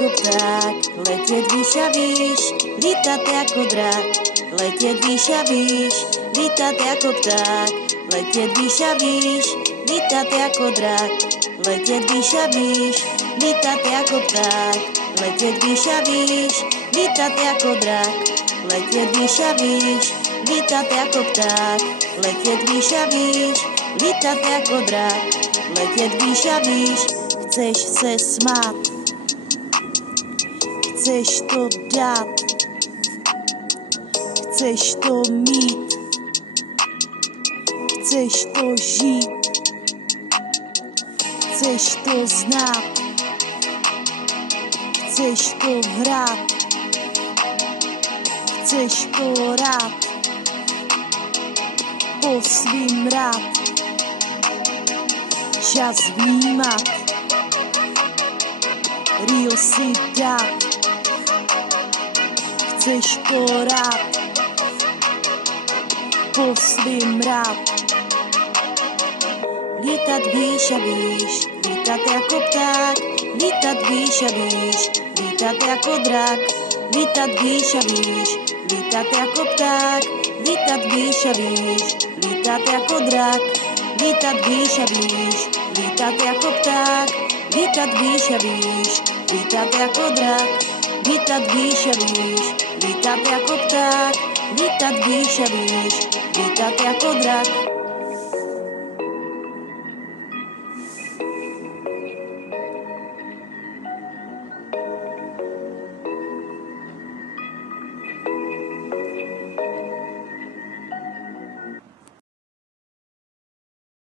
jako pták, letět výš a výš, lítat jako drak. Letět výš a výš, lítat jako pták, letět výš a výš, lítat jako drak. Letět výš a výš, lítat jako pták, letět výš a výš, lítat jako drak. Letět výš a výš, lítat jako pták, letět výš a výš, lítat jako drak. Letět výš a výš, chceš se smát, chceš to dát, chceš to mít, chceš to žít, chceš to znát, chceš to hrát, chceš to rád, po svým rád, čas vnímat, real si dát, chceš to rád, po svým rád. Lítat výš a výš, lítat jako pták, lítat výš a výš, lítat jako drak. Lítat výš a výš, lítat jako pták, lítat výš a výš, lítat jako drak. Lítat výš a výš, lítat jako pták, lítat výš a výš, lítat jako drak. Lítat výš a výš, lítat jako pták, lítat výš a výš, lítat jako drak.